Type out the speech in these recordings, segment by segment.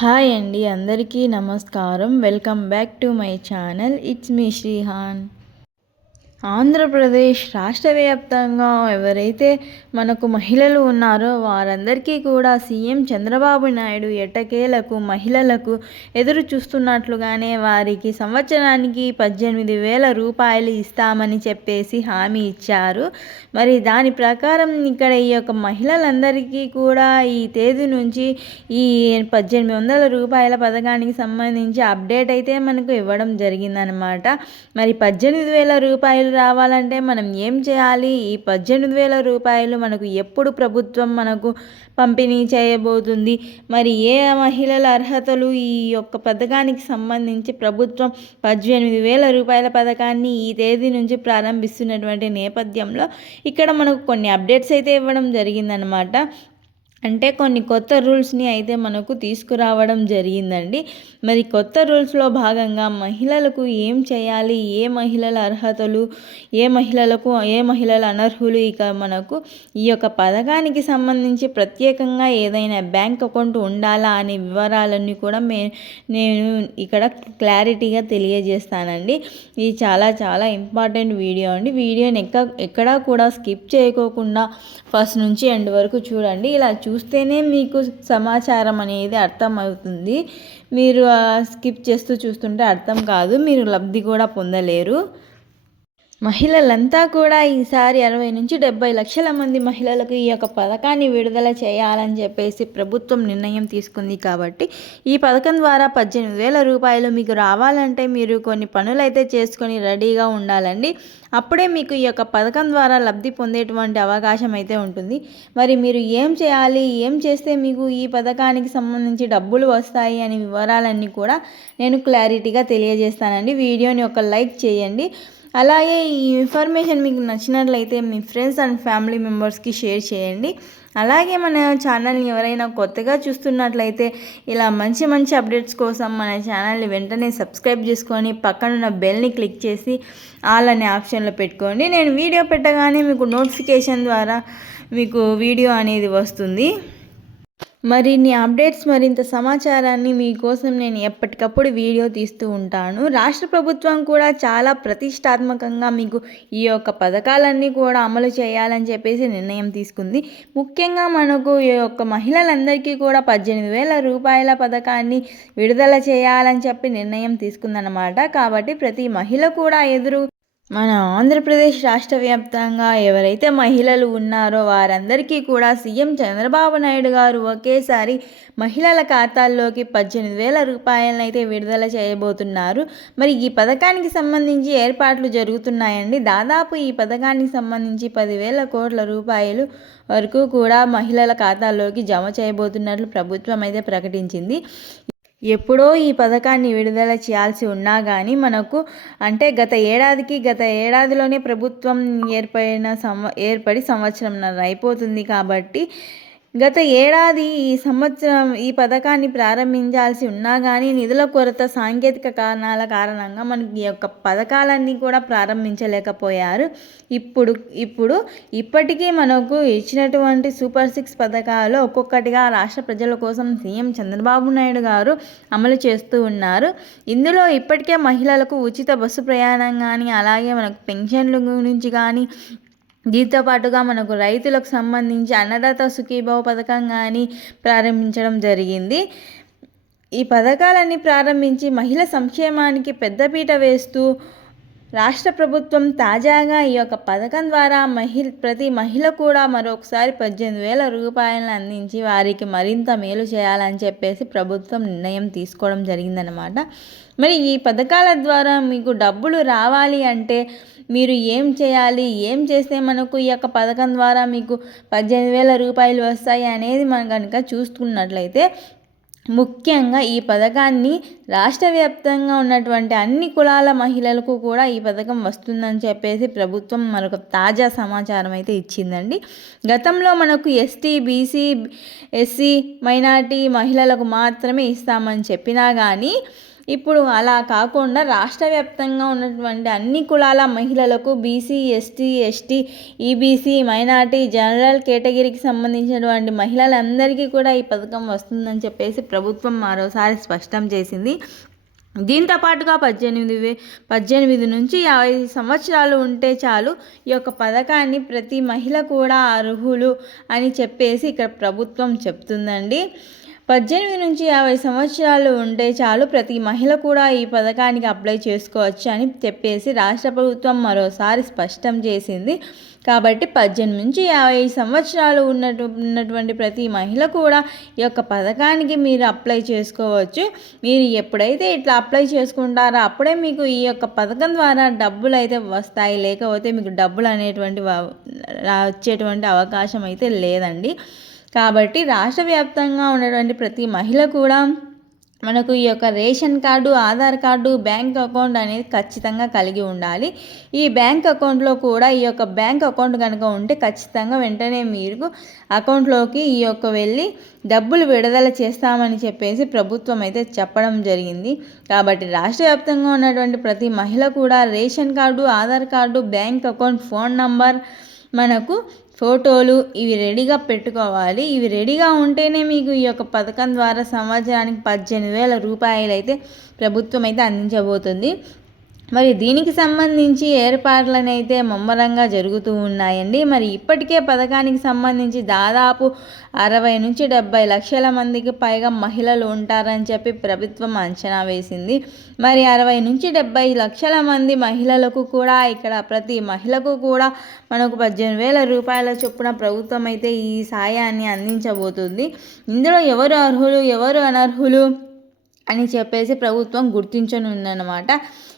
Hi అండి అందరికీ నమస్కారం. Welcome back to my channel. It's మీ శ్రీహాన్. ఆంధ్రప్రదేశ్ రాష్ట్ర వ్యాప్తంగా ఎవరైతే మనకు మహిళలు ఉన్నారో వారందరికీ కూడా సీఎం చంద్రబాబు నాయుడు ఎటకేలకు మహిళలకు ఎదురు చూస్తున్నట్లుగానే వారికి సంవత్సరానికి పద్దెనిమిది వేల రూపాయలు ఇస్తామని చెప్పేసి హామీ ఇచ్చారు. మరి దాని ప్రకారం ఇక్కడ ఈ యొక్క మహిళలందరికీ కూడా ఈ తేదీ నుంచి ఈ పద్దెనిమిది వందల రూపాయల పథకానికి సంబంధించి అప్డేట్ అయితే మనకు ఇవ్వడం జరిగిందనమాట. మరి పద్దెనిమిది వేల రూపాయలు రావాలంటే మనం ఏం చేయాలి? ఈ పద్దెనిమిది వేల రూపాయలు మనకు ఎప్పుడు ప్రభుత్వం మనకు పంపిణీ చేయబోతుంది? మరి ఏ మహిళల అర్హతలు ఈ యొక్క పథకానికి సంబంధించి ప్రభుత్వం పద్దెనిమిది వేల రూపాయల పథకాన్ని ఈ తేదీ నుంచి ప్రారంభిస్తున్నటువంటి నేపథ్యంలో ఇక్కడ మనకు కొన్ని అప్డేట్స్ అయితే ఇవ్వడం జరిగిందనమాట. అంటే కొన్ని కొత్త రూల్స్ని అయితే మనకు తీసుకురావడం జరిగిందండి. మరి కొత్త రూల్స్లో భాగంగా మహిళలకు ఏం చేయాలి? ఏ మహిళల అర్హతలు? ఏ మహిళలకు ఏ మహిళల అనర్హులు? ఇక మనకు ఈ యొక్క పథకానికి సంబంధించి ప్రత్యేకంగా ఏదైనా బ్యాంక్ అకౌంట్ ఉండాలా అనే వివరాలన్నీ కూడా మే నేను ఇక్కడ క్లారిటీగా తెలియజేస్తానండి. ఇది చాలా చాలా ఇంపార్టెంట్ వీడియో అండి. వీడియోని ఎక్క ఎక్కడా కూడా స్కిప్ చేయకోకుండా ఫస్ట్ నుంచి ఎండ్ వరకు చూడండి. ఇలా చూస్తేనే మీకు సమాచారం అనేది అర్థమవుతుంది మీరు స్కిప్ చేస్తూ చూస్తుంటే అర్థం కాదు. మీరు లబ్ధి కూడా పొందలేరు. మహిళలంతా కూడా ఈసారి అరవై నుంచి డెబ్బై లక్షల మంది మహిళలకు ఈ యొక్క పథకాన్ని విడుదల చేయాలని చెప్పేసి ప్రభుత్వం నిర్ణయం తీసుకుంది కాబట్టి ఈ పథకం ద్వారా పద్దెనిమిది వేల రూపాయలు మీకు రావాలంటే మీరు కొన్ని పనులైతే చేసుకొని రెడీగా ఉండాలండి. అప్పుడే మీకు ఈ యొక్క పథకం ద్వారా లబ్ధి పొందేటువంటి అవకాశం అయితే ఉంటుంది. మరి మీరు ఏం చేయాలి? ఏం చేస్తే మీకు ఈ పథకానికి సంబంధించి డబ్బులు వస్తాయి అనే వివరాలన్నీ కూడా నేను క్లారిటీగా తెలియజేస్తానండి. వీడియోని ఒక లైక్ చేయండి. అలాగే ఈ ఇన్ఫర్మేషన్ మీకు నచ్చినట్లయితే మీ ఫ్రెండ్స్ అండ్ ఫ్యామిలీ మెంబర్స్కి షేర్ చేయండి. అలాగే మన ఛానల్ని ఎవరైనా కొత్తగా చూస్తున్నట్లయితే ఇలా మంచి మంచి అప్డేట్స్ కోసం మన ఛానల్ని వెంటనే సబ్స్క్రైబ్ చేసుకొని పక్కనున్న బెల్ని క్లిక్ చేసి ఆల్ అనే ఆప్షన్లో పెట్టుకోండి. నేను వీడియో పెట్టగానే మీకు నోటిఫికేషన్ ద్వారా మీకు వీడియో అనేది వస్తుంది. మరిన్ని అప్డేట్స్ మరింత సమాచారాన్ని మీకోసం నేను ఎప్పటికప్పుడు వీడియో తీస్తూ ఉంటాను. రాష్ట్ర ప్రభుత్వం కూడా చాలా ప్రతిష్టాత్మకంగా మీకు ఈ యొక్క పథకాలన్నీ కూడా అమలు చేయాలని చెప్పేసి నిర్ణయం తీసుకుంది. ముఖ్యంగా మనకు ఈ యొక్క మహిళలందరికీ కూడా పద్దెనిమిది వేల రూపాయల పథకాన్ని విడుదల చేయాలని చెప్పి నిర్ణయం తీసుకుందనమాట కాబట్టి ప్రతి మహిళ కూడా ఎదురు మన ఆంధ్రప్రదేశ్ రాష్ట్ర వ్యాప్తంగా ఎవరైతే మహిళలు ఉన్నారో వారందరికీ కూడా సీఎం చంద్రబాబు నాయుడు గారు ఒకేసారి మహిళల ఖాతాల్లోకి పద్దెనిమిది వేల రూపాయలను అయితే విడుదల చేయబోతున్నారు. మరి ఈ పథకానికి సంబంధించి ఏర్పాట్లు జరుగుతున్నాయండి. దాదాపు ఈ పథకానికి సంబంధించి పదివేల కోట్ల రూపాయలు వరకు కూడా మహిళల ఖాతాల్లోకి జమ చేయబోతున్నట్లు ప్రభుత్వం అయితే ప్రకటించింది. ఎప్పుడో ఈ పథకాన్ని విడుదల చేయాల్సి ఉన్నా కానీ మనకు అంటే గత ఏడాదికి గత ఏడాదిలోనే ప్రభుత్వం ఏర్పడిన సంవ ఏర్పడి సంవత్సరం అయిపోతుంది కాబట్టి గత ఏడాది ఈ సంవత్సరం ఈ పథకాన్ని ప్రారంభించాల్సి ఉన్నా కానీ నిధుల కొరత సాంకేతిక కారణాల కారణంగా మనకి ఈ యొక్క పథకాలన్నీ కూడా ప్రారంభించలేకపోయారు. ఇప్పుడు ఇప్పుడు ఇప్పటికీ మనకు ఇచ్చినటువంటి సూపర్ సిక్స్ పథకాలు ఒక్కొక్కటిగా రాష్ట్ర ప్రజల కోసం సీఎం చంద్రబాబు నాయుడు గారు అమలు చేస్తూ ఉన్నారు. ఇందులో ఇప్పటికే మహిళలకు ఉచిత బస్సు ప్రయాణం కానీ అలాగే మనకు పెన్షన్ల గురించి కానీ దీంతో పాటుగా మనకు రైతులకు సంబంధించి అన్నదాత సుఖీభావ పథకం కానీ ప్రారంభించడం జరిగింది. ఈ పథకాలన్నీ ప్రారంభించి మహిళ సంక్షేమానికి పెద్దపీట వేస్తూ రాష్ట్ర ప్రభుత్వం తాజాగా ఈ యొక్క పథకం ద్వారా మహి ప్రతి మహిళ కూడా మరొకసారి పద్దెనిమిది వేల రూపాయలను అందించి వారికి మరింత మేలు చేయాలని చెప్పేసి ప్రభుత్వం నిర్ణయం తీసుకోవడం జరిగిందనమాట మరి ఈ పథకాల ద్వారా మీకు డబ్బులు రావాలి అంటే మీరు ఏం చేయాలి? ఏం చేస్తే మనకు ఈ యొక్క పథకం ద్వారా మీకు పద్దెనిమిది వేల రూపాయలు వస్తాయి అనేది మనం కనుక చూసుకున్నట్లయితే ముఖ్యంగా ఈ పథకాన్ని రాష్ట్ర వ్యాప్తంగా ఉన్నటువంటి అన్ని కులాల మహిళలకు కూడా ఈ పథకం వస్తుందని చెప్పేసి ప్రభుత్వం మనకు తాజా సమాచారం అయితే ఇచ్చిందండి. గతంలో మనకు ఎస్టీ బీసీ ఎస్సీ మైనార్టీ మహిళలకు మాత్రమే ఇస్తామని చెప్పినా కానీ ఇప్పుడు అలా కాకుండా రాష్ట్ర వ్యాప్తంగా ఉన్నటువంటి అన్ని కులాల మహిళలకు BC ST ST EBC minority general కేటగిరీకి సంబంధించినటువంటి మహిళలందరికీ కూడా ఈ పథకం వస్తుందని చెప్పేసి ప్రభుత్వం మరోసారి స్పష్టం చేసింది. దీంతో పాటుగా పద్దెనిమిది పద్దెనిమిది నుంచి యాభై సంవత్సరాలు ఉంటే చాలు ఈ యొక్క పథకాన్ని ప్రతి మహిళ కూడా అర్హులు అని చెప్పేసి ఇక్కడ ప్రభుత్వం చెప్తుందండి. పద్దెనిమిది నుంచి యాభై సంవత్సరాలు ఉంటే చాలు ప్రతి మహిళ కూడా ఈ పథకానికి అప్లై చేసుకోవచ్చు అని చెప్పేసి రాష్ట్ర ప్రభుత్వం మరోసారి స్పష్టం చేసింది. కాబట్టి పద్దెనిమిది నుంచి యాభై సంవత్సరాలు ఉన్నటు ఉన్నటువంటి ప్రతి మహిళ కూడా ఈ యొక్క పథకానికి మీరు అప్లై చేసుకోవచ్చు. మీరు ఎప్పుడైతే ఇట్లా అప్లై చేసుకుంటారో అప్పుడే మీకు ఈ యొక్క పథకం ద్వారా డబ్బులు అయితే వస్తాయి. లేకపోతే మీకు డబ్బులు అనేటువంటి వచ్చేటువంటి అవకాశం అయితే లేదండి. కాబట్టి రాష్ట్ర వ్యాప్తంగా ఉన్నటువంటి ప్రతి మహిళ కూడా మనకు ఈ యొక్క ration card Aadhaar card bank account అనేది ఖచ్చితంగా కలిగి ఉండాలి. ఈ బ్యాంక్ అకౌంట్లో కూడా ఈ యొక్క బ్యాంక్ అకౌంట్ కనుక ఉంటే ఖచ్చితంగా వెంటనే మీరు అకౌంట్లోకి ఈ యొక్క వెళ్ళి డబ్బులు విడుదల చేస్తామని చెప్పేసి ప్రభుత్వం అయితే చెప్పడం జరిగింది. కాబట్టి రాష్ట్ర వ్యాప్తంగా ఉన్నటువంటి ప్రతి మహిళ కూడా ration card Aadhaar card bank account phone number మనకు ఫోటోలు ఇవి రెడీగా పెట్టుకోవాలి. ఇవి రెడీగా ఉంటేనే మీకు ఈ యొక్క పథకం ద్వారా సంవత్సరానికి పద్దెనిమిది వేల రూపాయలు అయితే ప్రభుత్వం అయితే అందించబోతుంది. మరి దీనికి సంబంధించి ఏర్పాట్లనైతే ముమ్మరంగా జరుగుతూ ఉన్నాయండి. మరి ఇప్పటికే పథకానికి సంబంధించి దాదాపు అరవై నుంచి డెబ్బై లక్షల మందికి పైగా మహిళలు ఉంటారని చెప్పి ప్రభుత్వం అంచనా వేసింది. మరి అరవై నుంచి డెబ్బై లక్షల మంది మహిళలకు కూడా ఇక్కడ ప్రతి మహిళకు కూడా మనకు పద్దెనిమిది వేల రూపాయల చొప్పున ప్రభుత్వం అయితే ఈ సాయాన్ని అందించబోతుంది. ఇందులో ఎవరు అర్హులు ఎవరు అనర్హులు అని చెప్పేసి ప్రభుత్వం గుర్తించనుందన్నమాట.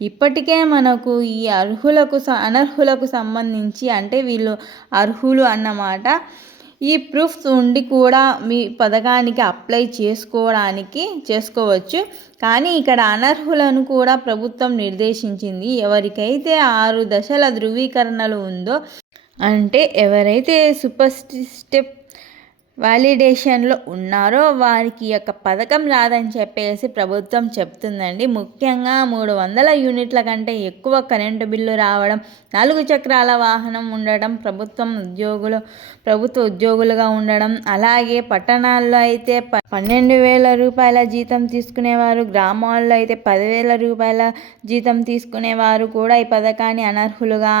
ఇప్పటికే మనకు ఈ అర్హులకు అనర్హులకు సంబంధించి అంటే వీళ్ళు అర్హులు అన్నమాట. ఈ ప్రూఫ్స్ ఉండి కూడా మీ పథకానికి అప్లై చేసుకోవడానికి చేసుకోవచ్చు. కానీ ఇక్కడ అనర్హులను కూడా ప్రభుత్వం నిర్దేశించింది. ఎవరికైతే ఆరు దశల ధృవీకరణలు ఉందో అంటే ఎవరైతే సూపర్ స్టెప్ వాలిడేషన్లో ఉన్నారో వారికి యొక్క పథకం రాదని చెప్పేసి ప్రభుత్వం చెప్తుందండి. ముఖ్యంగా మూడు వందల యూనిట్ల కంటే ఎక్కువ కరెంటు బిల్లు రావడం నాలుగు చక్రాల వాహనం ఉండడం ప్రభుత్వం ఉద్యోగులు ప్రభుత్వ ఉద్యోగులుగా ఉండడం అలాగే పట్టణాల్లో అయితే పన్నెండు వేల రూపాయల జీతం తీసుకునేవారు గ్రామాల్లో అయితే పదివేల రూపాయల జీతం తీసుకునేవారు కూడా ఈ పథకాన్ని అనర్హులుగా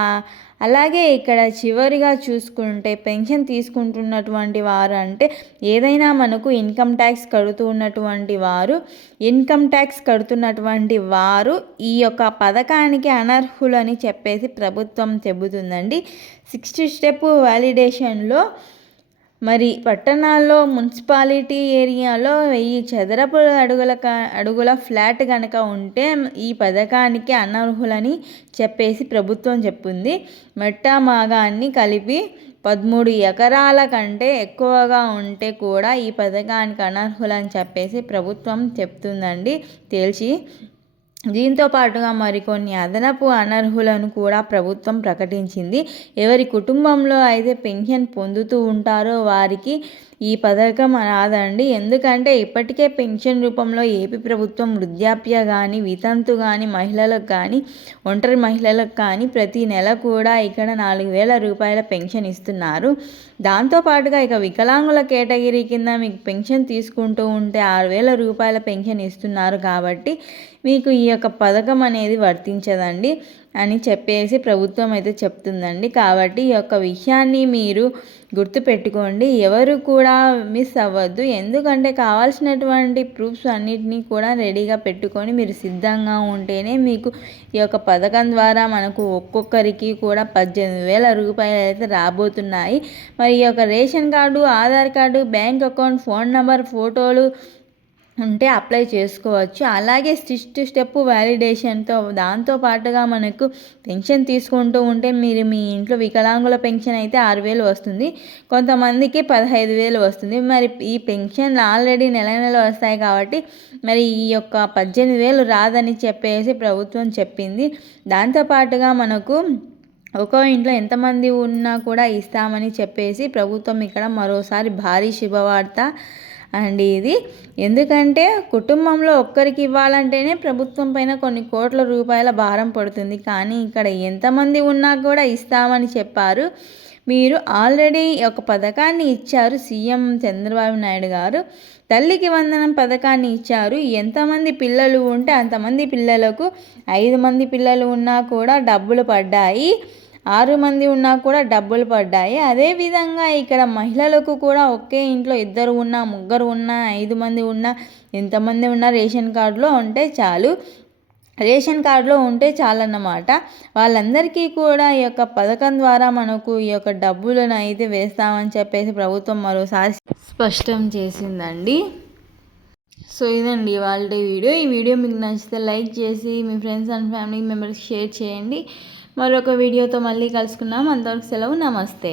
అలాగే ఇక్కడ చివరిగా చూసుకుంటే పెన్షన్ తీసుకుంటున్నటువంటి వారు అంటే ఏదైనా మనకు ఇన్కమ్ ట్యాక్స్ కడుతున్నటువంటి వారు ఇన్కమ్ ట్యాక్స్ కడుతున్నటువంటి వారు ఈ యొక్క పథకానికి అనర్హులని చెప్పేసి ప్రభుత్వం చెబుతుందండి. సిక్స్త్ స్టెప్ వ్యాలిడేషన్లో మరి పట్టణాల్లో మున్సిపాలిటీ ఏరియాలో వెయ్యి చదరపు అడుగుల అడుగుల ఫ్లాట్ కనుక ఉంటే ఈ పథకానికి అనర్హులని చెప్పేసి ప్రభుత్వం చెప్పింది. మెట్టా మాగాన్ని కలిపి పదమూడు ఎకరాల కంటే ఎక్కువగా ఉంటే కూడా ఈ పథకానికి అనర్హులని చెప్పేసి ప్రభుత్వం చెప్తుందండి. తేల్చి దీంతో పాటుగా మరికొన్ని అదనపు అనర్హులను కూడా ప్రభుత్వం ప్రకటించింది. ఎవరి కుటుంబంలో అయితే పెన్షన్ పొందుతూ ఉంటారో వారికి ఈ పథకం రాదండి. ఎందుకంటే ఇప్పటికే పెన్షన్ రూపంలో ఏపీ ప్రభుత్వం వృద్ధాప్య కానీ వితంతు కానీ మహిళలకు కానీ ఒంటరి మహిళలకు కానీ ప్రతి నెల కూడా ఇక్కడ నాలుగు వేల రూపాయల పెన్షన్ ఇస్తున్నారు. దాంతోపాటుగా ఇక వికలాంగుల కేటగిరీ కింద మీకు పెన్షన్ తీసుకుంటూ ఉంటే ఆరు వేల రూపాయల పెన్షన్ ఇస్తున్నారు కాబట్టి మీకు ఈ యొక్క పథకం అనేది వర్తించదండి అని చెప్పేసి ప్రభుత్వం అయితే చెప్తుందండి. కాబట్టి ఈ యొక్క విషయాన్ని మీరు గుర్తుపెట్టుకోండి ఎవరు కూడా మిస్ అవ్వద్దు. ఎందుకంటే కావాల్సినటువంటి ప్రూఫ్స్ అన్నిటినీ కూడా రెడీగా పెట్టుకొని మీరు సిద్ధంగా ఉంటేనే మీకు ఈ యొక్క పథకం ద్వారా మనకు ఒక్కొక్కరికి కూడా పద్దెనిమిది వేల రూపాయలు అయితే రాబోతున్నాయి. మరి ఈ యొక్క ration card Aadhaar card bank account phone number ఫోటోలు ఉంటే అప్లై చేసుకోవచ్చు. అలాగే స్టిచ్ స్టెప్ వ్యాలిడేషన్తో దాంతో పాటుగా మనకు పెన్షన్ తీసుకుంటూ ఉంటే మీరు మీ ఇంట్లో వికలాంగుల పెన్షన్ అయితే ఆరు వేలు వస్తుంది. కొంతమందికి పదహైదు వేలు వస్తుంది. మరి ఈ పెన్షన్లు ఆల్రెడీ నెల నెల వస్తాయి కాబట్టి మరి ఈ యొక్క పద్దెనిమిది వేలు రాదని చెప్పేసి ప్రభుత్వం చెప్పింది. దాంతోపాటుగా మనకు ఒక్కో ఇంట్లో ఎంతమంది ఉన్నా కూడా ఇస్తామని చెప్పేసి ప్రభుత్వం ఇక్కడ మరోసారి భారీ శుభవార్త అండ్ ఇది. ఎందుకంటే కుటుంబంలో ఒక్కరికి ఇవ్వాలంటేనే ప్రభుత్వం పైన కొన్ని కోట్ల రూపాయల భారం పడుతుంది. కానీ ఇక్కడ ఎంతమంది ఉన్నా కూడా ఇస్తామని చెప్పారు. మీరు ఆల్రెడీ ఒక పథకాన్ని ఇచ్చారు సీఎం చంద్రబాబు నాయుడు గారు. తల్లికి వందనం పథకాన్ని ఇచ్చారు. ఎంతమంది పిల్లలు ఉంటే అంతమంది పిల్లలకు ఐదు మంది పిల్లలు ఉన్నా కూడా డబ్బులు పడ్డాయి. ఆరు మంది ఉన్నా కూడా డబ్బులు పడ్డాయి. అదేవిధంగా ఇక్కడ మహిళలకు కూడా ఒకే ఇంట్లో ఇద్దరు ఉన్నా ముగ్గురు ఉన్నా ఐదు మంది ఉన్నా ఎంతమంది ఉన్నా రేషన్ కార్డులో ఉంటే చాలు. రేషన్ కార్డులో ఉంటే చాలన్నమాట. వాళ్ళందరికీ కూడా ఈ యొక్క పథకం ద్వారా మనకు ఈ యొక్క డబ్బులను అయితే వేస్తామని చెప్పేసి ప్రభుత్వం మరోసారి స్పష్టం చేసిందండి. సో ఇదండి వాళ్ళ వీడియో. ఈ వీడియో మీకు నచ్చితే లైక్ చేసి మీ friends and family members share చేయండి. మరొక వీడియోతో మళ్ళీ కలుసుకున్నాం అంతవరకు సెలవు. నమస్తే.